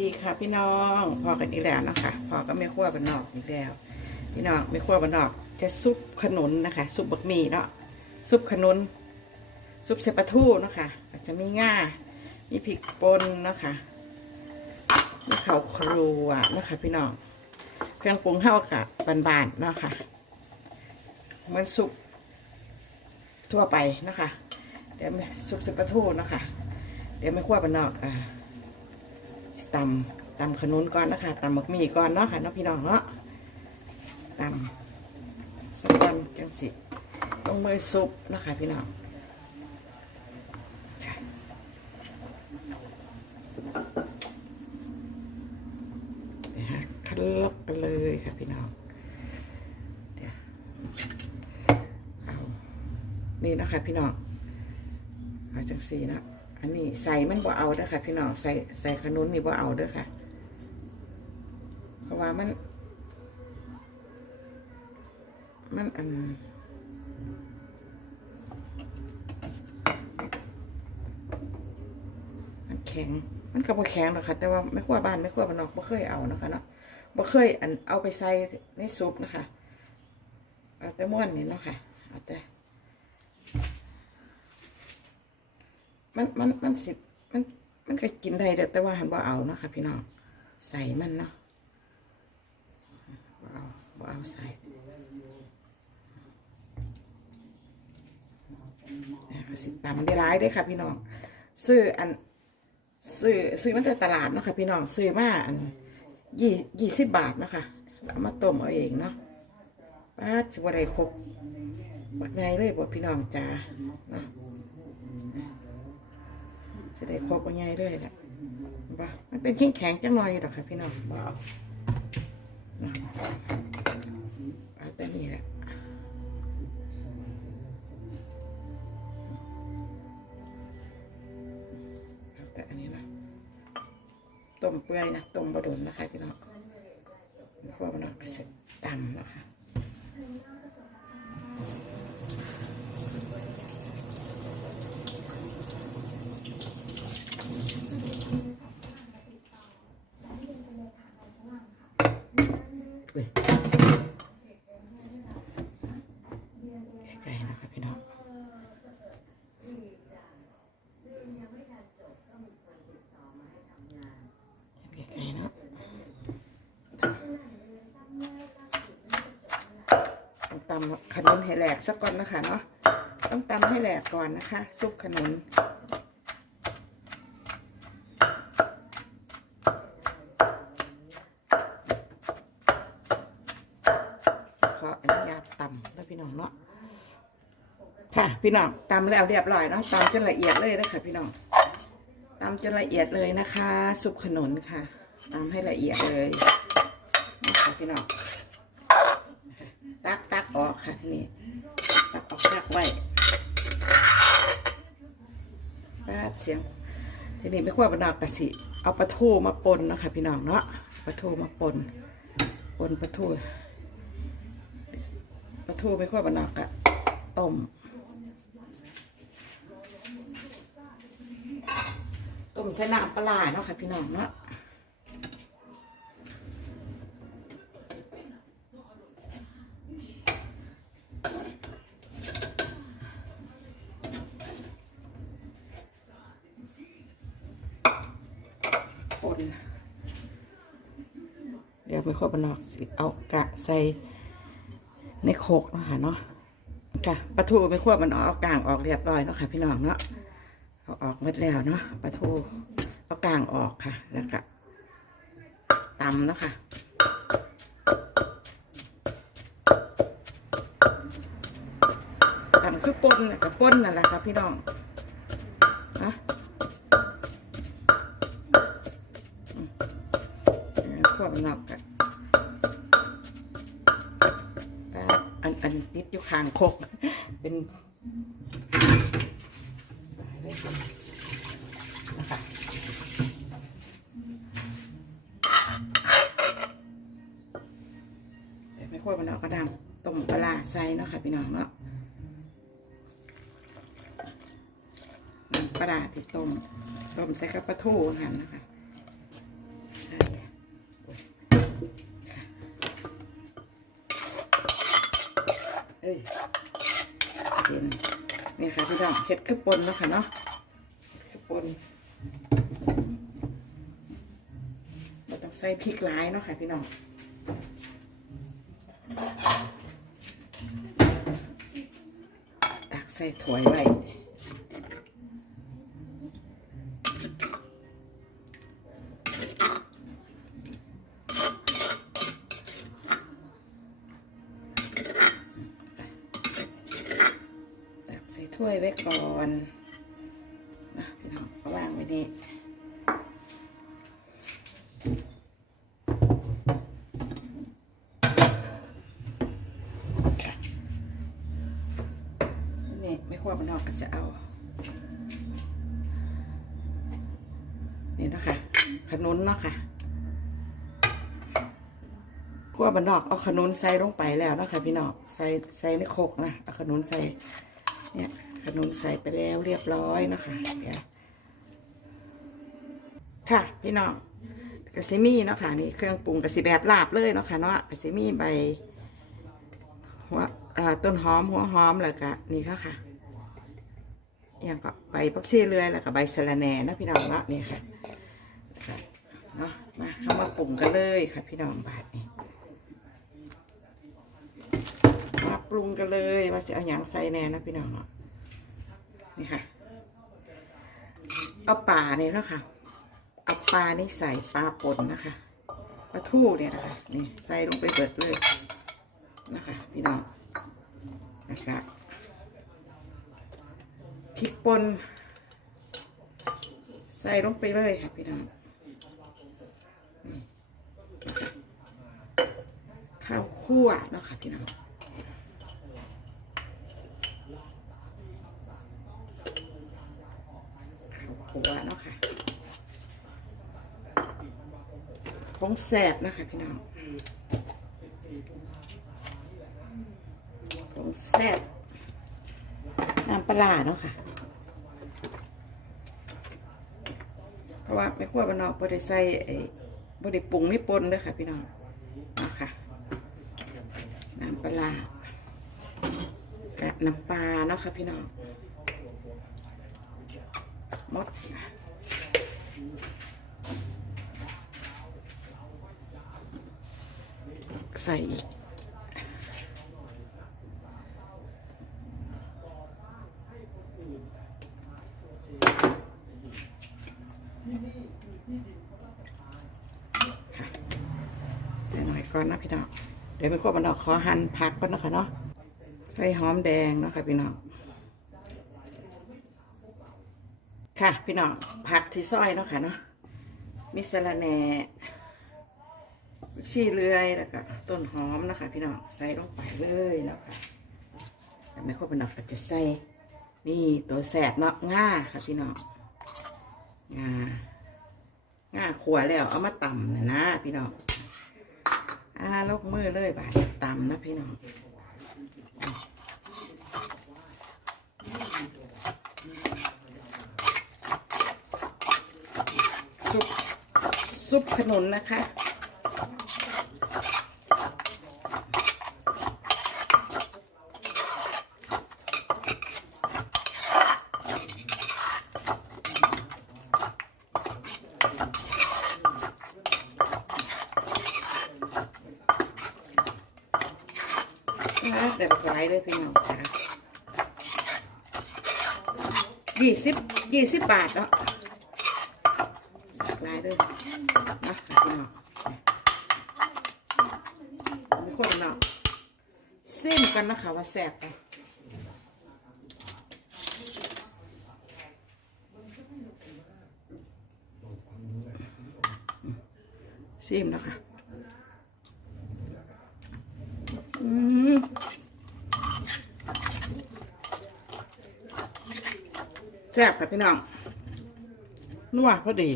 ดีค่ะพี่น้องพอกันอีกแล้วนะคะพอก็ไม่ขั้วบันนอกอีกแล้ว พี่น้องไม่ขั้วบันนอก จะซุปขนุนนะคะ ซุปบักหมี่เนาะซุปขนุน ซุปเสปลาทูเนาะคะก็จจะมีง่ามีพริกป่นเนาะคะมีข้าวครัวเนาะคะพี่น้องเครื่องปรุงเข้ากับบานๆเนาะค่ะเหมือนซุปทั่วไปนะคะเดี๋ยวซุปเสปลาทูเนาะคะเดี๋ยวไม่ขั้วบันนอกอ่า ตำตำขนุนก่อนนะคะตำหมกมี่ก่อนเนาะค่ะเนาะพี่น้องเนาะตำสักวันจังสิลงมือซุปนะคะพี่น้องค่ะเดี๋ยวฮะคลักกันเลยค่ะพี่น้องเดี๋ยวเอานี่นะคะพี่น้องเอาจังสีนะ อันนี้ใส่มันบ่เอาเด้อค่ะ พี่น้องใส่ใส่ขนุนนี่บ่เอาเด้อค่ะ เพราะว่ามัน มันอันมันแข็งมันก็บ่แข็งหรอกค่ะ แต่ว่าไม่ขั้วบ้านไม่ขั้วบ้านนอกบ่เคยเอานะคะเนาะบ่เคยอันเอาไปใส่ในซุปนะคะเอาแต่ม้วนนี่เนาะค่ะเอาแต่ มันมันมันสิมันมันก็กินได้เด้อแต่ว่าหันบ่เอาเนาะค่ะพี่น้องใส่มันเนาะบ่เอาบ่เอาใส่อ่าก็สิตำได้ร้ายได้ค่ะ พี่น้องซื้ออันซื้อซื้อมาจากตลาดเนาะค่ะพี่น้องซื้อมาอันยี่ยี่สิบบาทเนาะค่ะเอามาต้มเอาเองเนาะป้าจะบ่ได้ครบบักไงเลยบ่พี่น้องจ้าเนาะ จะได้ครบว่าไงเลยแหละบ่มันเป็นชิ้นแข็งจังหน่อยดอกค่ะพี่น้องบ่เอานะเอาแต่นี่แหละเอาแต่อันนี้นะต้มเปื่อยนะต้มบะดนนะคะพี่น้องพวกมันออกเสร็จตำนะคะ อุ้ยไกลๆนะครับพี่น้องไกลๆเนาะ ตำขนุนให้แหลกสักก่อนนะคะเนาะต้องตำให้แหลกก่อนนะคะ ซุปขนุนขออนุญาตตำแล้วพี่น้องเนาะค่ะพี่น้องตำแล้วเรียบร้อยเนาะตำจนละเอียดเลยนะคะพี่น้องตำจนละเอียดเลยนะคะ ซุปขนุนค่ะตำให้ละเอียดเลยนะคะพี่น้อง ตักตักออกค่ะทีนี้ตักออกตักไว้ปาดเสียง ทีนี้ไม่ควรบรรดากระสิ เอาปลาทูมาปนนะคะพี่น้องเนาะปลาทูมาปนปนปลาทูปลาทูไม่ค่อยบานอกอะต้มต้มใส่น้ำปลาร้าเนาะค่ะพี่น้องเนาะป่น เดี๋ยวบนอกสิเอากะใส่ในโคกเนาะค่ะเนาะค่ะปลาทูไม่ควรมันเอากลางออกเรียบร้อยเนาะค่ะ พี่น้องเนาะเอาออกหมดแล้วเนาะปลาทูเอากลางออกค่ะ แล้วก็ตำเนาะค่ะตำคือป่นนะกับป่นนั่นแหละค่ะพี่น้องนะอืมเออพวกมันนอกกัน ข้างโคก เป็นนะคะไม่ค่อยมันเอากระดังต้มปลาใส่เนาะค่ะพี่น้องเนาะน้ำปลาร้าที่ต้มต้มใส่กับปลาทูหันนะคะ เอ้ยเห็นนี่ค่ะพี่น้องเห็ดกระปนเนาะค่ะเนาะเห็ดปนเราต้องใส่พริกหลายเนาะค่ะพี่น้องตักใส่ถ้วยไว้ ตักใส่ ถ้วยไว้ก่อนนะพี่น้องวางไว้นี่นี่ไม่ควรมันออกก็จะเอา นี่นะคะขนุนเนาะค่ะขั้วบันนอกเอาขนุนใส่ลงไปแล้วเนาะค่ะพี่น้องใส่ใส่ในโคกนะเอาขนุนใส่เนี่ย ขนุนใส่ไปแล้วเรียบร้อยนะคะเดี๋ยวค่ะ พี่น้องกระซิมี่เนาะค่ะนี่เครื่องปรุงกระสิแบบลาบเลยเนาะค่ะเนาะกระซิมี่ใบหัวต้นหอมหัวหอมแล้วก็นี่ค่ะค่ะอย่างก็ใบพักชีเรือยแล้วก็ใบสะระแหน่เนาะพี่น้องเนาะนี่ค่ะค่ะเนาะมาเอามาปรุงกันเลยค่ะ พี่น้องบาทนี้มาปรุงกันเลยว่าจะเอาอย่างใส่แน่นะพี่น้องเนาะ นี่ค่ะ เอาปลาเนี่ยนะค่ะเอาปลานี่ใส่ปลาป่นนะคะปลาทู่เนี่ยนะคะนี่ใส่ลงไปเบิดเลยนะคะพี่น้องนะคะพริกป่นใส่ลงไปเลยค่ะพี่น้องข้าวคั่วเนาะค่ะพี่น้องข้าวคั่วเนาะค่ะ ของแสบนะคะ พี่น้องของแสบน้ำปลาเนาะค่ะ เพราะว่าไม่ขั้วบานอกบริใส่ไอ้บริปรุงไม่ปนเลยค่ะ พี่น้องเอาค่ะน้ำปลากับน้ำปลาเนาะค่ะ พี่น้องมดค่ะ ใส่อีก ค่ะเดี๋ยวหน่อยก่อนนะพี่น้อง เดี๋ยวไปควมันออกขอหั่นผักก่อนนะคะเนาะ ใส่หอมแดงเนาะค่ะพี่น้อง ค่ะพี่น้องผักที่ซอยเนาะค่ะเนาะมีสะระแหน่ ชีเลื่อยแล้วก็ต้นหอมนะคะพี่น้องใส่ลงไปเลยแล้วค่ะแต่ไม่ค่อยเป็นดอกก็จะใส่นี่ตัวแสบเนาะง่าค่ะพี่น้องง่าง่าขัวแล้วเอามาตำนะนะพี่น้องอ่าลกมือเลยบาดตำนะพี่น้องซุปซุปขนุนนะคะแต่บักหลายเล ยพี่น้องจ้ายี่สิบยี่สิบบาทเนาะลายเลยนะพี่น้องมีคนเนาะซิมกันนะคะว่าแซ่บปซิมนะคะ อืม แซ่บค่ะพี่น้องนัวพอดี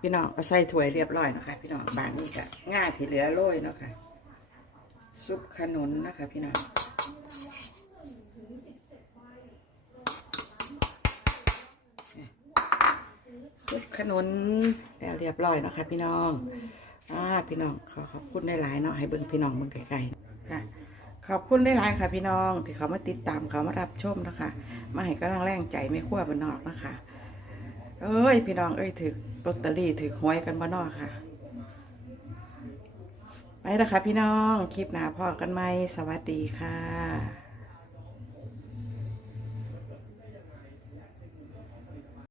พี่น้องก็ใส่ถ้วยเรียบร้อยนะคะพี่น้องบางนี่ก็ง่าที่เหลือโรยเนาะค่ะซุปขนุนนะคะพี่น้องซุปขนุนแล้วเรียบร้อยเนาะค่ะพี่น้องอ่าพี่น้องขอขอบคุณหลายเนาะให้เบิ่งพี่น้องเบิ่งไกลๆค่ะ ขอบคุณได้หลายค่ะพี่น้อง ที่เขามาติดตามเขามารับชมนะคะ มาให้กำลังแรงใจไม่ขั้วบนนอกนะคะ เอ้ยพี่น้องเอ้ยถือลอตเตอรี่ถือหวยกันบนนอกค่ะ ไปแล้วค่ะพี่น้อง คลิปหน้าพ่อกันไหมสวัสดีค่ะ